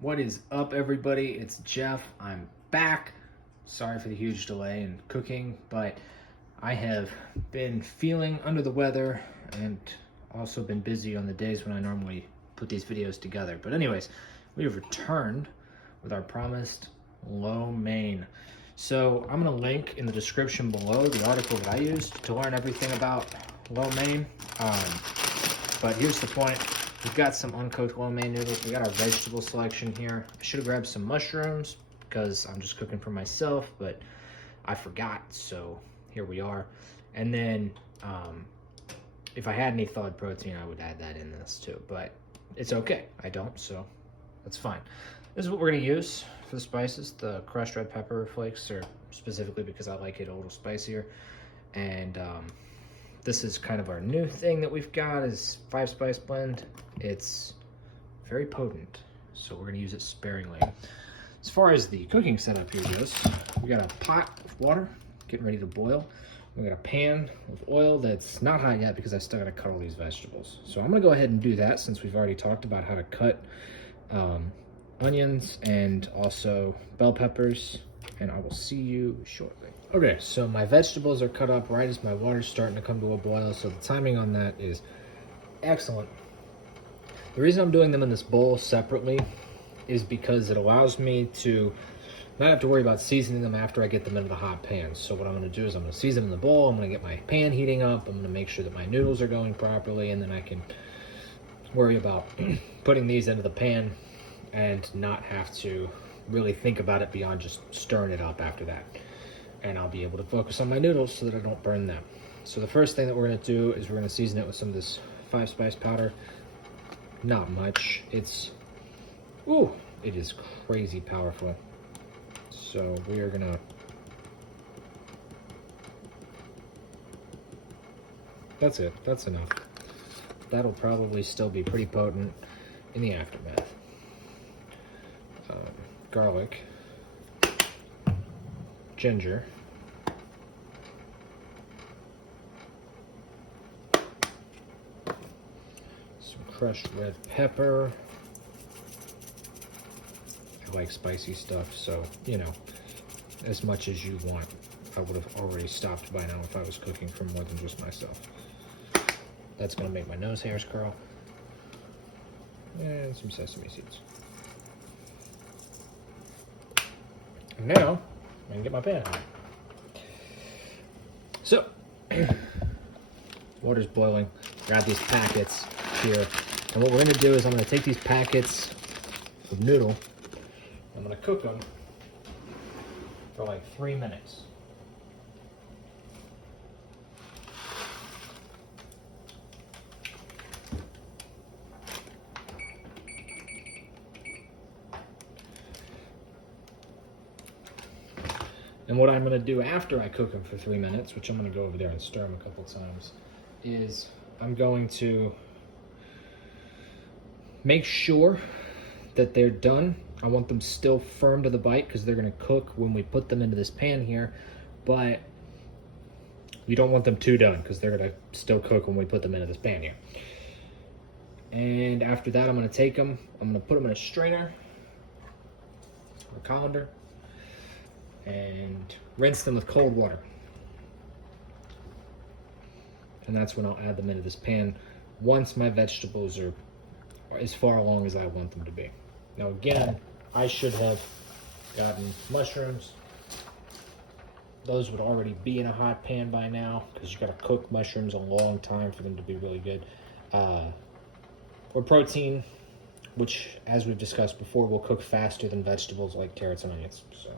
What is up, everybody? It's Jeff. I'm back. Sorry for the huge delay in cooking, but I have been feeling under the weather and also been busy on the days when I normally put these videos together. But anyways, we have returned with our promised lo mein. So I'm gonna link in the description below the article that I used to learn everything about lo mein. But here's the point. We've got some uncooked lo mein noodles. We got our vegetable selection here. I should have grabbed some mushrooms because I'm just cooking for myself, but I forgot, so here we are. And then if I had any thawed protein, I would add that in this too, but it's okay. I don't, so that's fine. This is what we're gonna use for the spices. The crushed red pepper flakes are specifically because I like it a little spicier. And this is kind of our new thing that we've got, is 5-spice blend. It's very potent, so we're gonna use it sparingly. As far as the cooking setup here goes, we got a pot of water getting ready to boil. We got a pan of oil that's not hot yet because I still gotta cut all these vegetables. So I'm gonna go ahead and do that since we've already talked about how to cut onions and also bell peppers, and I will see you shortly. Okay, so my vegetables are cut up right as my water's starting to come to a boil, so the timing on that is excellent. The reason I'm doing them in this bowl separately is because it allows me to not have to worry about seasoning them after I get them into the hot pan. So what I'm gonna do is I'm gonna season them in the bowl, I'm gonna get my pan heating up, I'm gonna make sure that my noodles are going properly, and then I can worry about putting these into the pan and not have to really think about it beyond just stirring it up after that. And I'll be able to focus on my noodles so that I don't burn them. So the first thing that we're gonna do is we're gonna season it with some of this 5-spice powder. Not much. It is crazy powerful. So we are gonna, that's it, that's enough. That'll probably still be pretty potent in the aftermath. Garlic, ginger, some crushed red pepper. I like spicy stuff, so, you know, as much as you want. I would have already stopped by now if I was cooking for more than just myself. That's gonna make my nose hairs curl. And some sesame seeds. And now, I can get my pan hot. So, water's boiling. Grab these packets here. And what we're gonna do is I'm gonna take these packets of noodle, I'm gonna cook them for like 3 minutes. And what I'm gonna do after I cook them for 3 minutes, which I'm gonna go over there and stir them a couple times, is I'm going to make sure that they're done. I want them still firm to the bite because they're gonna cook when we put them into this pan here, but you don't want them too done because they're gonna still cook when we put them into this pan here. And after that, I'm gonna take them, I'm gonna put them in a strainer or colander and rinse them with cold water. And that's when I'll add them into this pan once my vegetables are as far along as I want them to be. Now again, I should have gotten mushrooms. Those would already be in a hot pan by now because you gotta cook mushrooms a long time for them to be really good. Or protein, which as we've discussed before, will cook faster than vegetables like carrots and onions. So,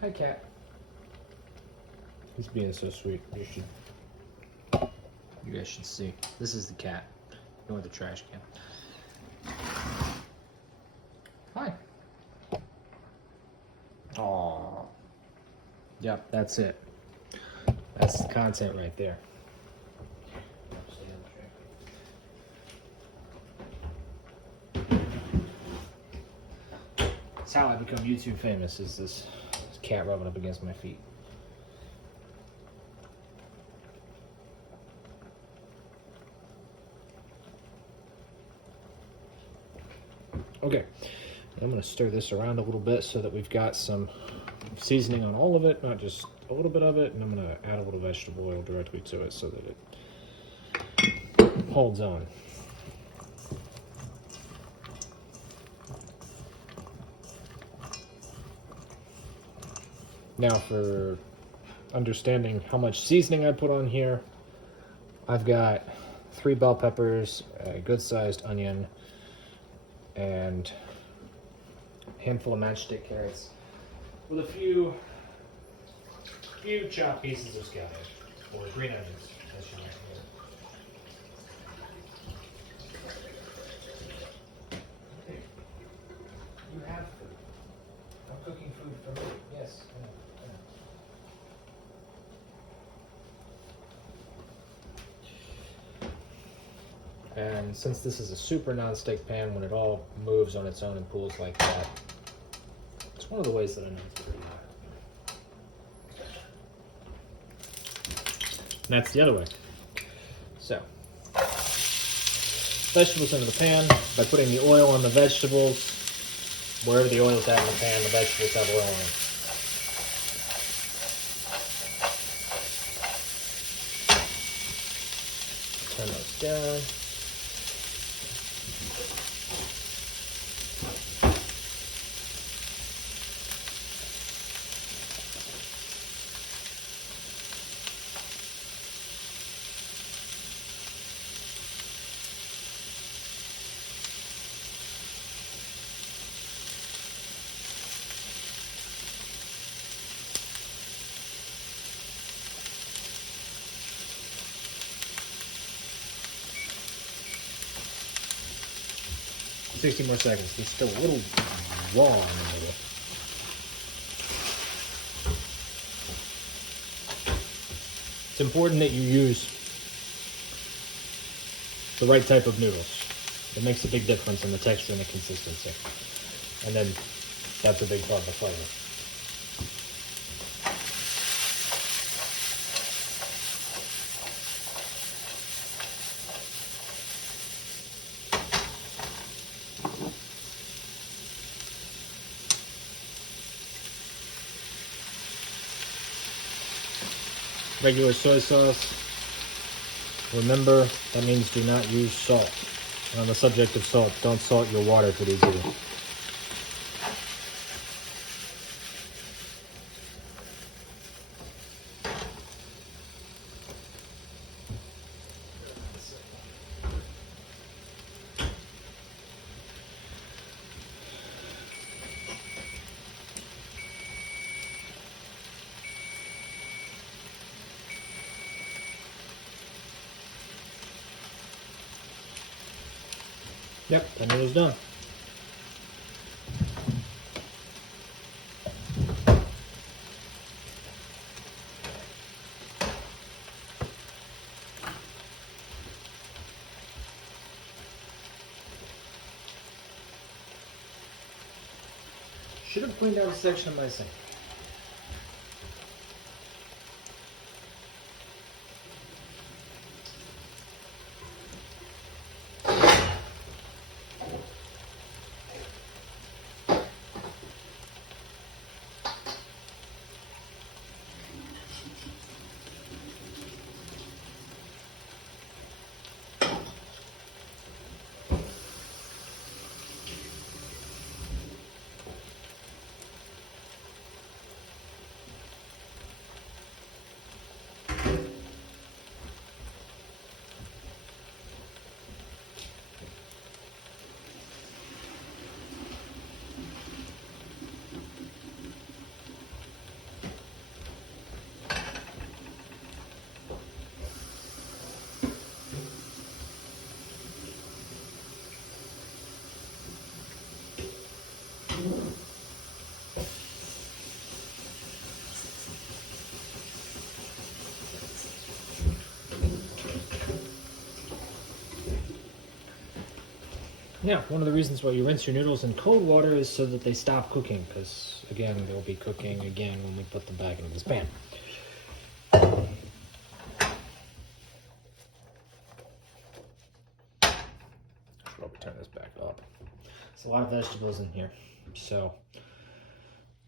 hi cat. He's being so sweet. You guys should see. This is the cat. Ignore the trash can. Hi. Aww. Yep, that's it. That's the content right there. That's how I become YouTube famous, is this cat rubbing up against my feet. Okay, I'm going to stir this around a little bit so that we've got some seasoning on all of it, not just a little bit of it. And I'm going to add a little vegetable oil directly to it so that it holds on. Now for understanding how much seasoning I put on here, I've got 3 bell peppers, a good-sized onion, and a handful of matchstick carrots, with a few chopped pieces of scallion, or green onions, as you might hear. Okay. You have food. I'm cooking food for me. Yes. And since this is a super non-stick pan, when it all moves on its own and pools like that, it's one of the ways that I know it's pretty hot. And that's the other way. So, vegetables into the pan. By putting the oil on the vegetables, wherever the oil is at in the pan, the vegetables have oil in them. Turn those down. $60 more seconds. It's still a little raw in the middle. It's important that you use the right type of noodles. It makes a big difference in the texture and the consistency. And then that's a big part of the flavor. Regular soy sauce. Remember, that means do not use salt. And on the subject of salt, don't salt your water for these either. Yep, that noodle's done. Should have cleaned out a section of my sink. Yeah, one of the reasons why you rinse your noodles in cold water is so that they stop cooking, because again, they'll be cooking again when we put them back into this pan. probably turn this back up. There's a lot of vegetables in here. So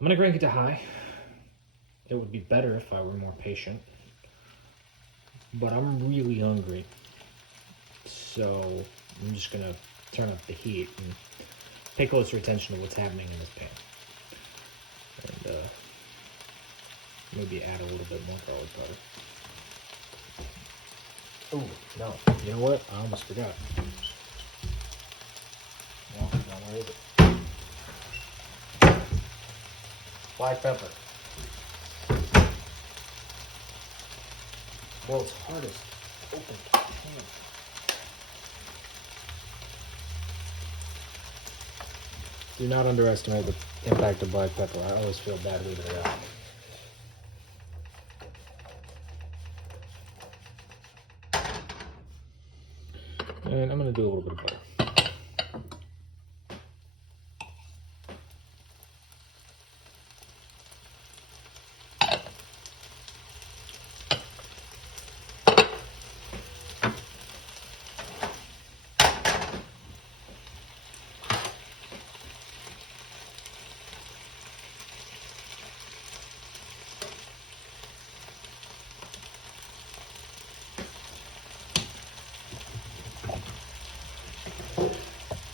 I'm gonna crank it to high. It would be better if I were more patient, but I'm really hungry. So I'm just gonna turn up the heat and pay closer attention to what's happening in this pan. And maybe add a little bit more garlic powder. Oh, no. You know what? I almost forgot. No, where is it? Black pepper. World's hardest open can. Do not underestimate the impact of black pepper. I always feel bad leaving it out. And I'm going to do a little bit of butter.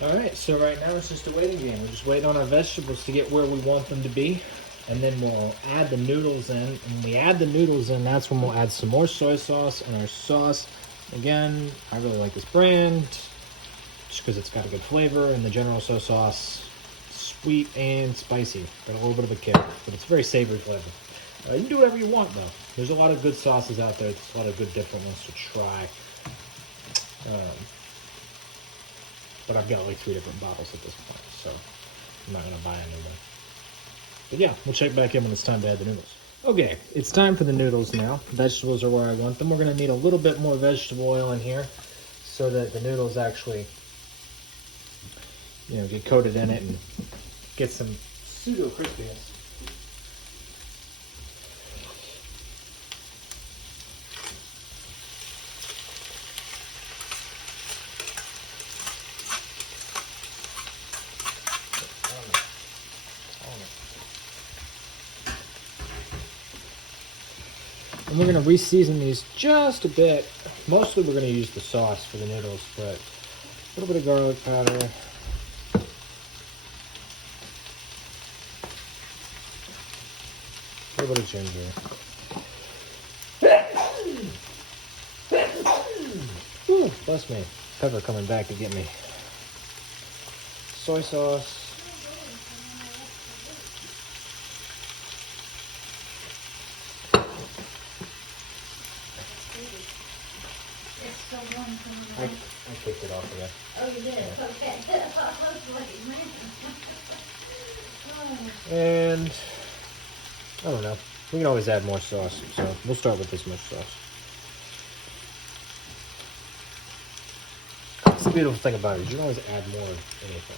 Alright, so right now it's just a waiting game. We're just waiting on our vegetables to get where we want them to be. And then we'll add the noodles in. And when we add the noodles in, that's when we'll add some more soy sauce and our sauce. Again, I really like this brand just because it's got a good flavor. And the General Soy Sauce, sweet and spicy. Got a little bit of a kick, but it's a very savory flavor. You can do whatever you want, though. There's a lot of good sauces out there. There's a lot of good different ones to try. But I've got like 3 different bottles at this point, so I'm not going to buy a new one. But yeah, we'll check back in when it's time to add the noodles. Okay, it's time for the noodles now. Vegetables are where I want them. We're going to need a little bit more vegetable oil in here so that the noodles actually, you know, get coated in it and get some pseudo crispiness. And we're going to re-season these just a bit. Mostly we're going to use the sauce for the noodles, but a little bit of garlic powder. A little bit of ginger. Ooh, bless me. Pepper coming back to get me. Soy sauce. I kicked it off again. Oh, you did? Yeah. Okay. And I don't know. We can always add more sauce, so we'll start with this much sauce. That's the beautiful thing about it, is you can always add more of anything.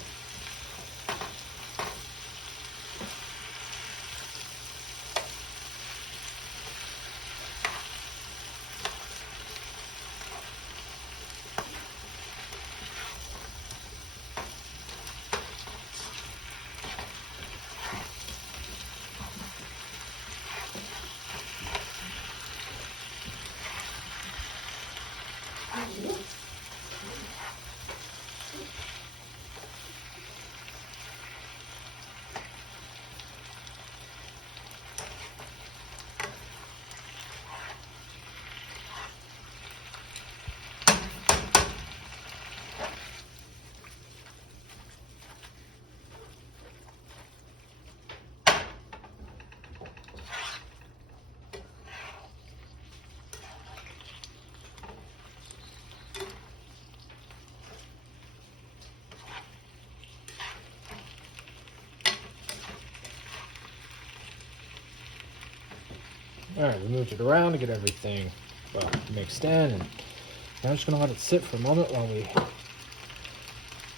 Alright, we moved it around to get everything, well, mixed in, and now I'm just going to let it sit for a moment while we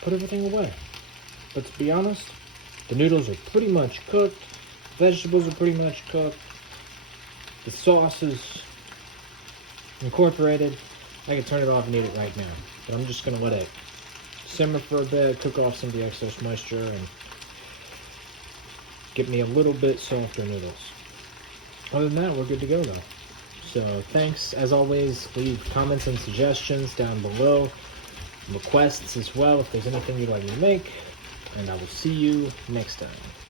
put everything away. But to be honest, the noodles are pretty much cooked, vegetables are pretty much cooked, the sauce is incorporated. I can turn it off and eat it right now, but I'm just going to let it simmer for a bit, cook off some of the excess moisture, and get me a little bit softer noodles. Other than that, we're good to go though. So thanks, as always. Leave comments and suggestions down below, requests as well if there's anything you'd like me to make, and I will see you next time.